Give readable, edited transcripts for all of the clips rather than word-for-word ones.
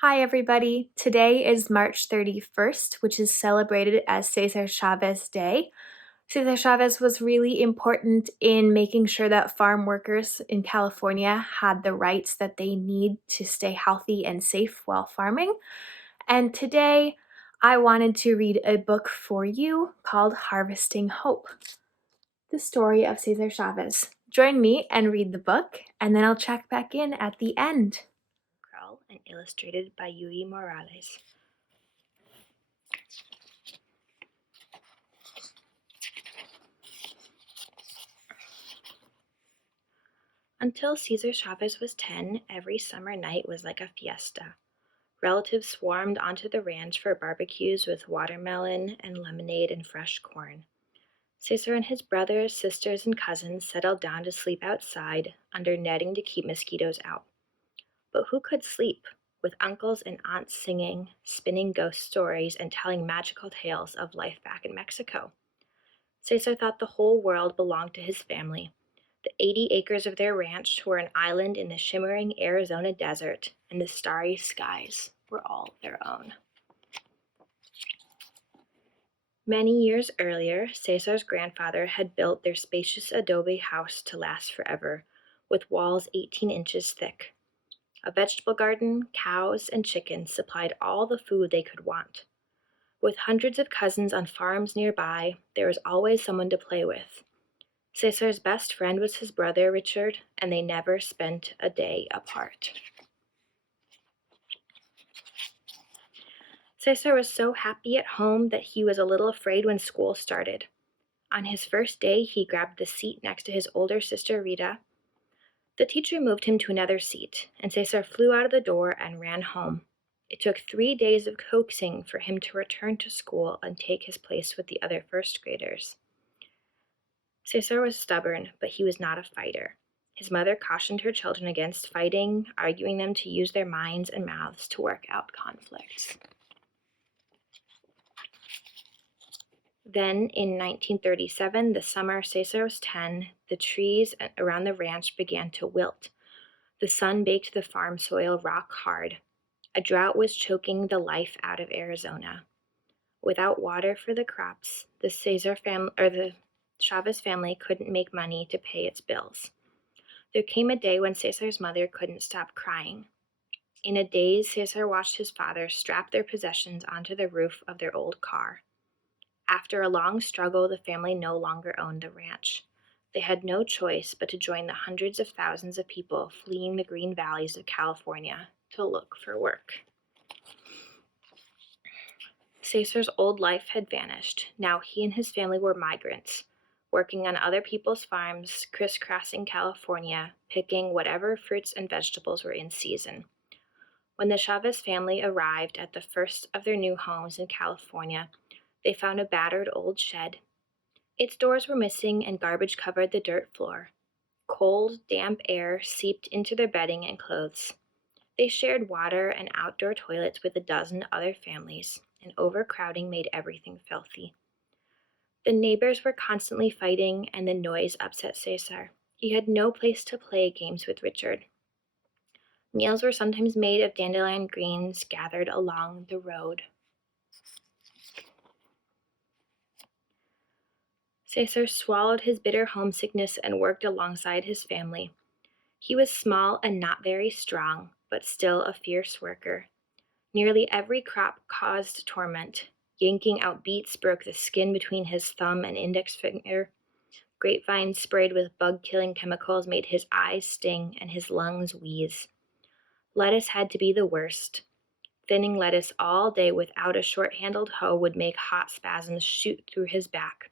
Hi, everybody. Today is March 31st, which is celebrated as Cesar Chavez Day. Cesar Chavez was really important in making sure that farm workers in California had the rights that they need to stay healthy and safe while farming. And today, I wanted to read a book for you called Harvesting Hope, the story of Cesar Chavez. Join me and read the book, and then I'll check back in at the end. And illustrated by Yuri Morales. Until Cesar Chavez was 10, every summer night was like a fiesta. Relatives swarmed onto the ranch for barbecues with watermelon and lemonade and fresh corn. Cesar and his brothers, sisters, and cousins settled down to sleep outside under netting to keep mosquitoes out. But who could sleep, with uncles and aunts singing, spinning ghost stories, and telling magical tales of life back in Mexico? Cesar thought the whole world belonged to his family. The 80 acres of their ranch were an island in the shimmering Arizona desert, and the starry skies were all their own. Many years earlier, Cesar's grandfather had built their spacious adobe house to last forever, with walls 18 inches thick. A vegetable garden, cows, and chickens supplied all the food they could want. With hundreds of cousins on farms nearby, there was always someone to play with. Cesar's best friend was his brother Richard, and they never spent a day apart. Cesar was so happy at home that he was a little afraid when school started. On his first day, he grabbed the seat next to his older sister Rita. The teacher moved him to another seat, and Cesar flew out of the door and ran home. It took 3 days of coaxing for him to return to school and take his place with the other first graders. Cesar was stubborn, but he was not a fighter. His mother cautioned her children against fighting, arguing them to use their minds and mouths to work out conflicts. Then, in 1937, the summer Cesar was 10, the trees around the ranch began to wilt. The sun baked the farm soil rock hard. A drought was choking the life out of Arizona. Without water for the crops, the Chavez family couldn't make money to pay its bills. There came a day when Cesar's mother couldn't stop crying. In a daze, Cesar watched his father strap their possessions onto the roof of their old car. After a long struggle, the family no longer owned the ranch. They had no choice but to join the hundreds of thousands of people fleeing the green valleys of California to look for work. Cesar's old life had vanished. Now he and his family were migrants, working on other people's farms, crisscrossing California, picking whatever fruits and vegetables were in season. When the Chavez family arrived at the first of their new homes in California, they found a battered old shed. Its doors were missing and garbage covered the dirt floor. Cold, damp air seeped into their bedding and clothes. They shared water and outdoor toilets with a dozen other families, and overcrowding made everything filthy. The neighbors were constantly fighting, and the noise upset Cesar. He had no place to play games with Richard. Meals were sometimes made of dandelion greens gathered along the road. Cesar swallowed his bitter homesickness and worked alongside his family. He was small and not very strong, but still a fierce worker. Nearly every crop caused torment. Yanking out beets broke the skin between his thumb and index finger. Grapevines sprayed with bug-killing chemicals made his eyes sting and his lungs wheeze. Lettuce had to be the worst. Thinning lettuce all day without a short-handled hoe would make hot spasms shoot through his back.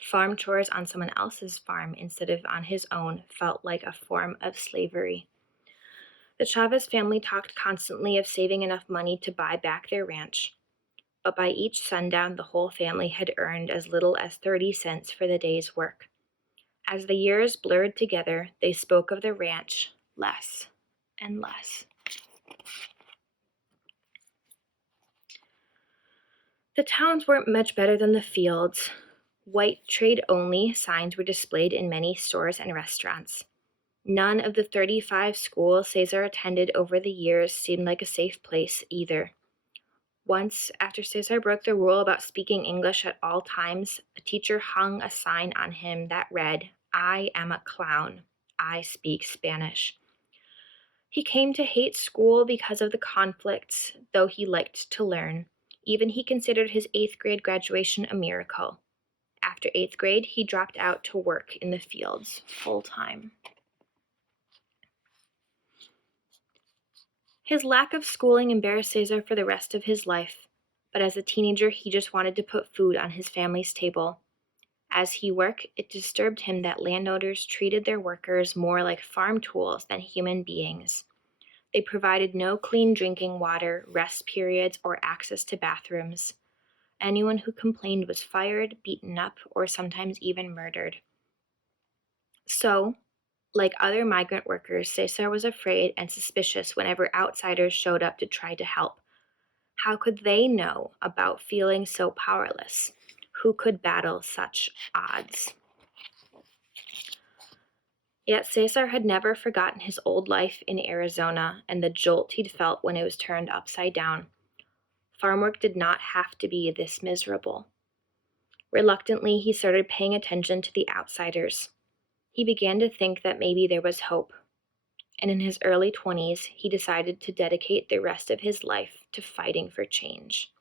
Farm chores on someone else's farm instead of on his own felt like a form of slavery. The Chavez family talked constantly of saving enough money to buy back their ranch, but by each sundown the whole family had earned as little as 30 cents for the day's work. As the years blurred together, they spoke of the ranch less and less. The towns weren't much better than the fields. White trade only signs were displayed in many stores and restaurants. None of the 35 schools Cesar attended over the years seemed like a safe place either. Once, after Cesar broke the rule about speaking English at all times, a teacher hung a sign on him that read, "I am a clown. I speak Spanish." He came to hate school because of the conflicts, though he liked to learn. Even he considered his 8th grade graduation a miracle. After 8th grade, he dropped out to work in the fields full time. His lack of schooling embarrassed Cesar for the rest of his life, but as a teenager, he just wanted to put food on his family's table. As he worked, it disturbed him that landowners treated their workers more like farm tools than human beings. They provided no clean drinking water, rest periods, or access to bathrooms. Anyone who complained was fired, beaten up, or sometimes even murdered. So, like other migrant workers, Cesar was afraid and suspicious whenever outsiders showed up to try to help. How could they know about feeling so powerless? Who could battle such odds? Yet Cesar had never forgotten his old life in Arizona and the jolt he'd felt when it was turned upside down. Farm work did not have to be this miserable. Reluctantly, he started paying attention to the outsiders. He began to think that maybe there was hope. And in his early 20s, he decided to dedicate the rest of his life to fighting for change.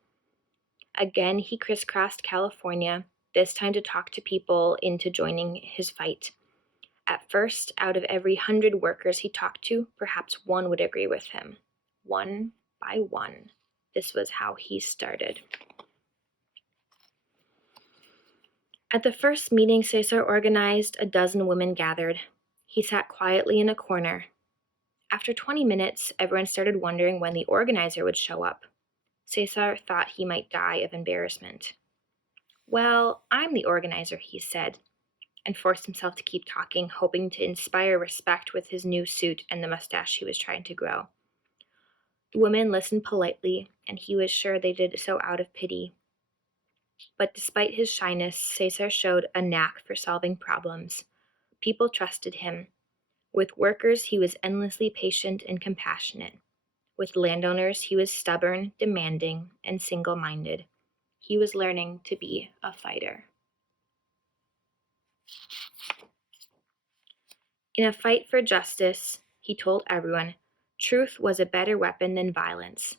Again, he crisscrossed California, this time to talk to people into joining his fight. At first, out of every 100 workers he talked to, perhaps one would agree with him. One by one. This was how he started. At the first meeting Cesar organized, a dozen women gathered. He sat quietly in a corner. After 20 minutes, everyone started wondering when the organizer would show up. Cesar thought he might die of embarrassment. "Well, I'm the organizer," he said, and forced himself to keep talking, hoping to inspire respect with his new suit and the mustache he was trying to grow. The women listened politely, and he was sure they did so out of pity. But despite his shyness, Cesar showed a knack for solving problems. People trusted him. With workers, he was endlessly patient and compassionate. With landowners, he was stubborn, demanding, and single-minded. He was learning to be a fighter. In a fight for justice, he told everyone, truth was a better weapon than violence.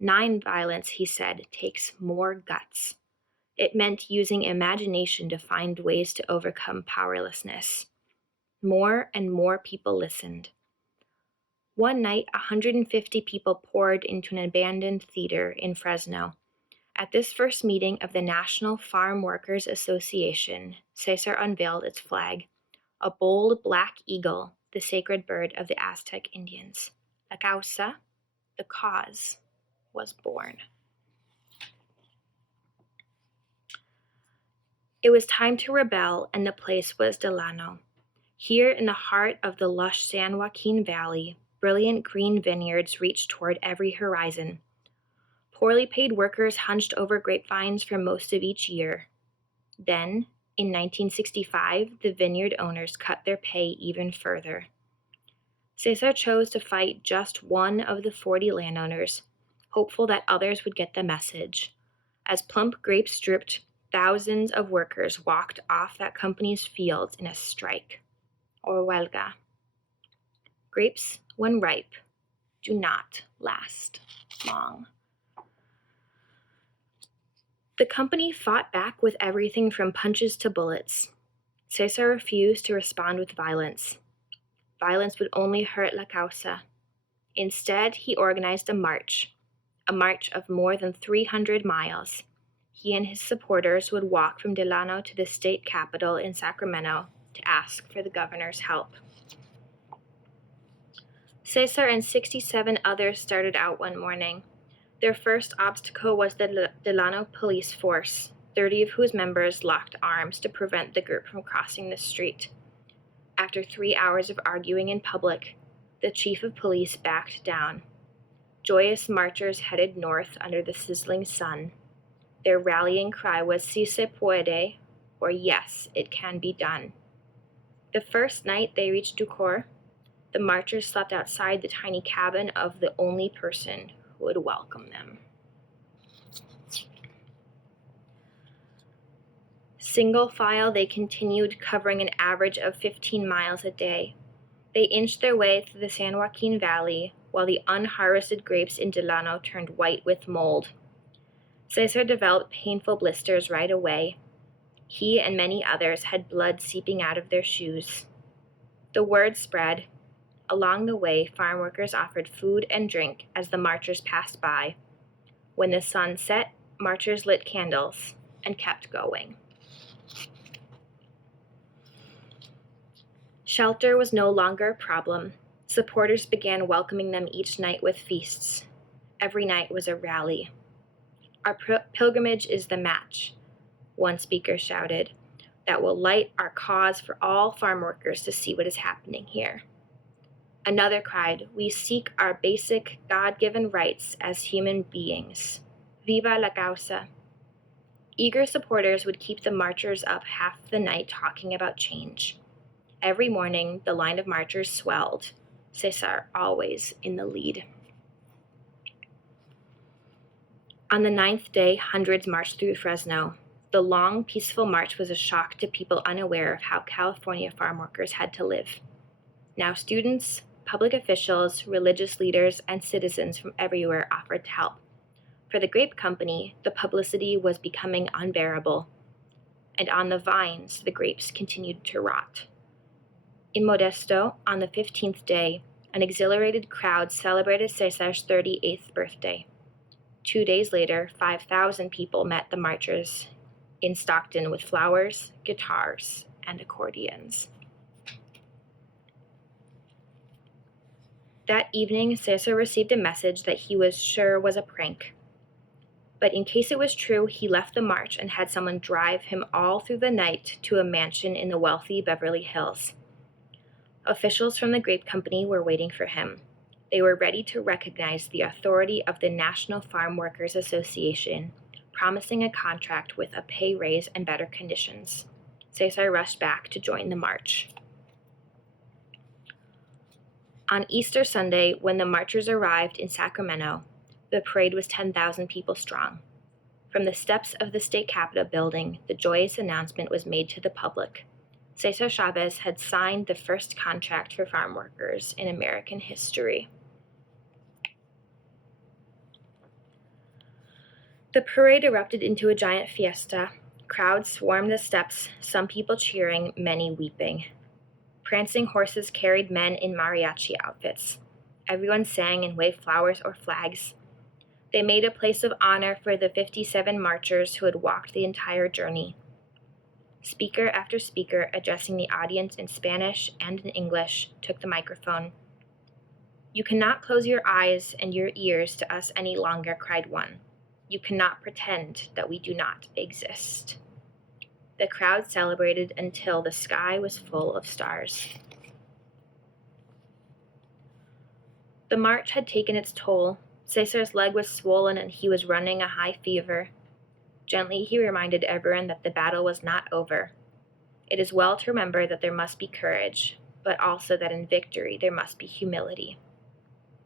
Non-violence, he said, takes more guts. It meant using imagination to find ways to overcome powerlessness. More and more people listened. One night, 150 people poured into an abandoned theater in Fresno. At this first meeting of the National Farm Workers Association, Cesar unveiled its flag, a bold black eagle, the sacred bird of the Aztec Indians. La causa, the cause, was born. It was time to rebel, and the place was Delano. Here in the heart of the lush San Joaquin Valley, brilliant green vineyards reached toward every horizon. Poorly paid workers hunched over grapevines for most of each year. Then, in 1965, the vineyard owners cut their pay even further. Cesar chose to fight just one of the 40 landowners, hopeful that others would get the message. As plump grapes dripped, thousands of workers walked off that company's fields in a strike, or huelga. Grapes, when ripe, do not last long. The company fought back with everything from punches to bullets. Cesar refused to respond with violence. Violence would only hurt La Causa. Instead, he organized a march of more than 300 miles. He and his supporters would walk from Delano to the state capitol in Sacramento to ask for the governor's help. Cesar and 67 others started out one morning. Their first obstacle was the Delano police force, 30 of whose members locked arms to prevent the group from crossing the street. After 3 hours of arguing in public, the chief of police backed down. Joyous marchers headed north under the sizzling sun. Their rallying cry was "Si se puede," or "Yes, it can be done." The first night they reached Ducour, the marchers slept outside the tiny cabin of the only person who would welcome them. Single file, they continued, covering an average of 15 miles a day. They inched their way through the San Joaquin Valley, while the unharvested grapes in Delano turned white with mold. Cesar developed painful blisters right away. He and many others had blood seeping out of their shoes. The word spread. Along the way, farm workers offered food and drink as the marchers passed by. When the sun set, marchers lit candles and kept going. Shelter was no longer a problem. Supporters began welcoming them each night with feasts. Every night was a rally. Our pilgrimage is the match, one speaker shouted, that will light our cause for all farm workers to see what is happening here. Another cried, we seek our basic God-given rights as human beings. Viva la causa. Eager supporters would keep the marchers up half the night talking about change. Every morning, the line of marchers swelled, Cesar always in the lead. On the 9th day, hundreds marched through Fresno. The long, peaceful march was a shock to people unaware of how California farm workers had to live. Now students, public officials, religious leaders, and citizens from everywhere offered to help. For the grape company, the publicity was becoming unbearable, and on the vines, the grapes continued to rot. In Modesto, on the 15th day, an exhilarated crowd celebrated Cesar's 38th birthday. 2 days later, 5,000 people met the marchers in Stockton with flowers, guitars, and accordions. That evening, Cesar received a message that he was sure was a prank. But in case it was true, he left the march and had someone drive him all through the night to a mansion in the wealthy Beverly Hills. Officials from the grape company were waiting for him. They were ready to recognize the authority of the National Farm Workers Association, promising a contract with a pay raise and better conditions. Cesar rushed back to join the march. On Easter Sunday, when the marchers arrived in Sacramento, the parade was 10,000 people strong. From the steps of the state capitol building, the joyous announcement was made to the public. Cesar Chavez had signed the first contract for farm workers in American history. The parade erupted into a giant fiesta. Crowds swarmed the steps, some people cheering, many weeping. Prancing horses carried men in mariachi outfits. Everyone sang and waved flowers or flags. They made a place of honor for the 57 marchers who had walked the entire journey. Speaker after speaker, addressing the audience in Spanish and in English, took the microphone. You cannot close your eyes and your ears to us any longer, cried one. You cannot pretend that we do not exist. The crowd celebrated until the sky was full of stars. The march had taken its toll. Cesar's leg was swollen and he was running a high fever. Gently, he reminded everyone that the battle was not over. It is well to remember that there must be courage, but also that in victory there must be humility.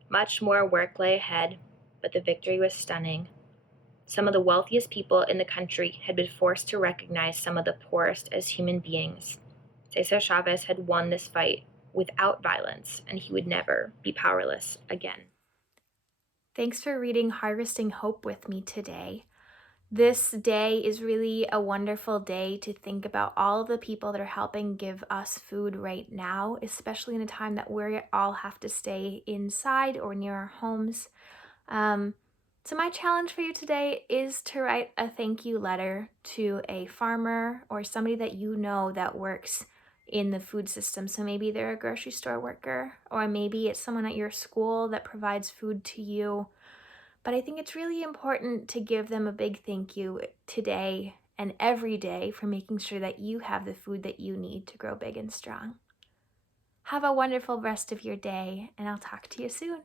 Much more work lay ahead, but the victory was stunning. Some of the wealthiest people in the country had been forced to recognize some of the poorest as human beings. Cesar Chavez had won this fight without violence, and he would never be powerless again. Thanks for reading Harvesting Hope with me today. This day is really a wonderful day to think about all of the people that are helping give us food right now, especially in a time that we all have to stay inside or near our homes. So my challenge for you today is to write a thank you letter to a farmer or somebody that you know that works in the food system. So maybe they're a grocery store worker, or maybe it's someone at your school that provides food to you. But I think it's really important to give them a big thank you today and every day for making sure that you have the food that you need to grow big and strong. Have a wonderful rest of your day, and I'll talk to you soon.